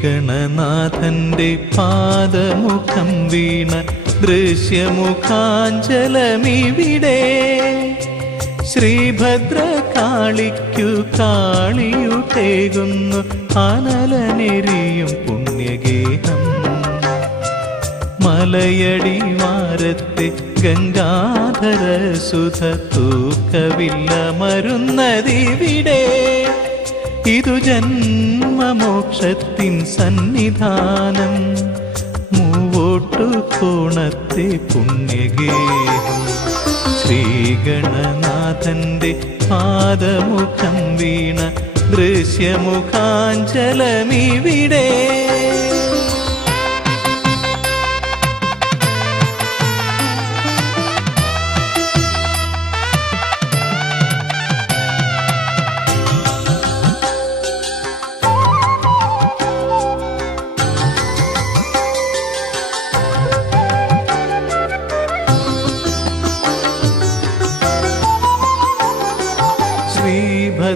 ശ്രീഗണനാഥന്റെ പാദമുഖം വീണ ദൃശ്യമുഖാഞ്ചലമിവിടെ. ശ്രീഭദ്രകാളിക്കു കാളിയുട്ടേകുന്നു അനലനെരിയും പുണ്യഗേഹം. മലയടിവാരത്തെ ഗംഗാധരസുധ തൂക്കവില്ലമരുന്നതിവിടെ. ഇതു ജന്മമോക്ഷത്തിൻ സന്നിധാനം, മൂവോട്ടു കോണത്തെ പുണ്യഗേഹം. ശ്രീഗണനാഥന്റെ പാദമുഖം വീണ ദൃശ്യമുഖാഞ്ചലമിവിടെ.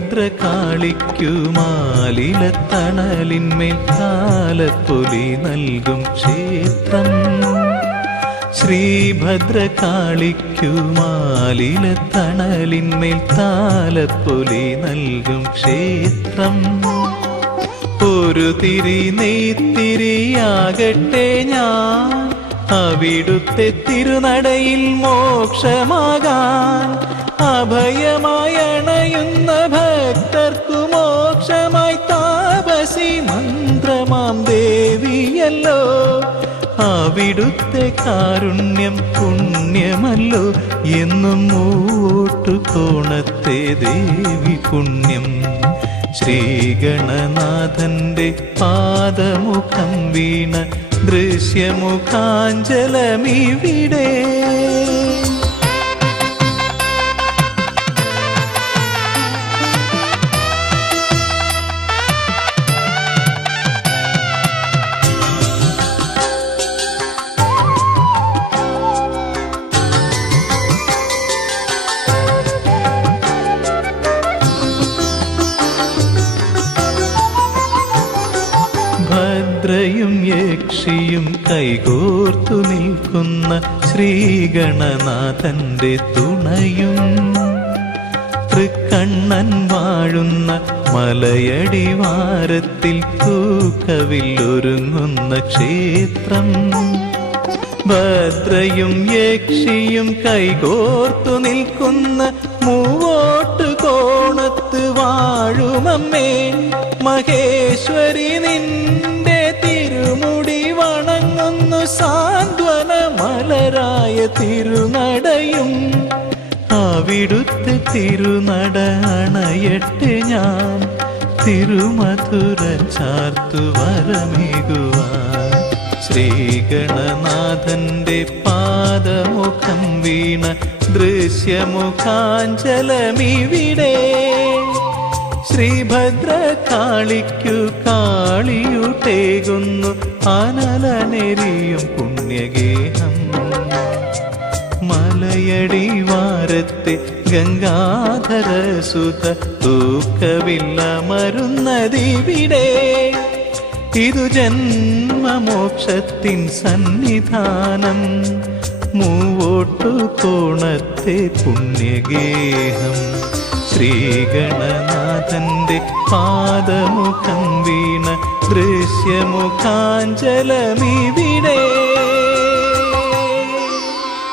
ശ്രീഭദ്രകാളിക്കു മാലിലത്തണലിന്മേൽ താലപ്പൊലി നൽകും ക്ഷേത്രം. ശ്രീഭദ്രകാളിക്കു മാലിലത്തണലിന്മേൽ താലപ്പൊലി നൽകും ക്ഷേത്രം. ഒരു തിരി നെയ്ത്തിരിയാകട്ടെ ഞാൻ അവിടുത്തെ തിരുനടയിൽ മോക്ഷമാകാൻ. അഭയമായി അണയുന്ന ഭക്തർക്കു മോക്ഷമായി താപസി മന്ത്രമാം ദേവിയല്ലോ. അവിടുത്തെ കാരുണ്യം പുണ്യമല്ലോ, എന്നും മൂട്ടു കോണത്തെ ദേവി പുണ്യം. ശ്രീഗണനാഥന്റെ പാദമുഖം വീണ ദൃശ്യമുഖാഞ്ചലമിവിടെ. ഭദ്രയും യക്ഷിയും കൈകോർത്തു നിൽക്കുന്ന ശ്രീഗണനാഥന്റെ തുണയും. തൃക്കണ്ണൻ വാഴുന്ന മലയടിവാരത്തിൽ തൂക്കവില്ലൊരുങ്ങുന്ന ക്ഷേത്രം. ഭദ്രയും യക്ഷിയും കൈകോർത്തു നിൽക്കുന്ന മൂവോട്ട് കോണത്ത് വാഴുമമ്മേ. മഹേശ്വരി നിന്റെ തിരുമുടി വണങ്ങുന്നു സാന്ത്വന മലരായ തിരുനടയും. അവിടുത്തെ തിരുനട അണയട്ടെ ഞാൻ, തിരുമധുര ചാർത്തു വരമേകുവാൻ. ശ്രീഗണനാഥന്റെ പാദമുഖം വീണ ദൃശ്യമുഖാഞ്ചലമിവിടെ. ശ്രീഭദ്രകാളിക്കു കാളിയുട്ടേകുന്നു അനലനെരിയും പുണ്യഗേഹം. മലയടിവാരത്തെ ഗംഗാധരസുധ തൂക്കവില്ലമരുന്നതിവിടെ. ഇതു ജന്മമോക്ഷത്തിൻ സന്നിധാനം, മൂവോട്ടു കോണത്തെ പുണ്യഗേഹം. ശ്രീഗണനാഥന്റെ പാദമുഖം വീണ ദൃശ്യമുഖാഞ്ചലമിവിടെ.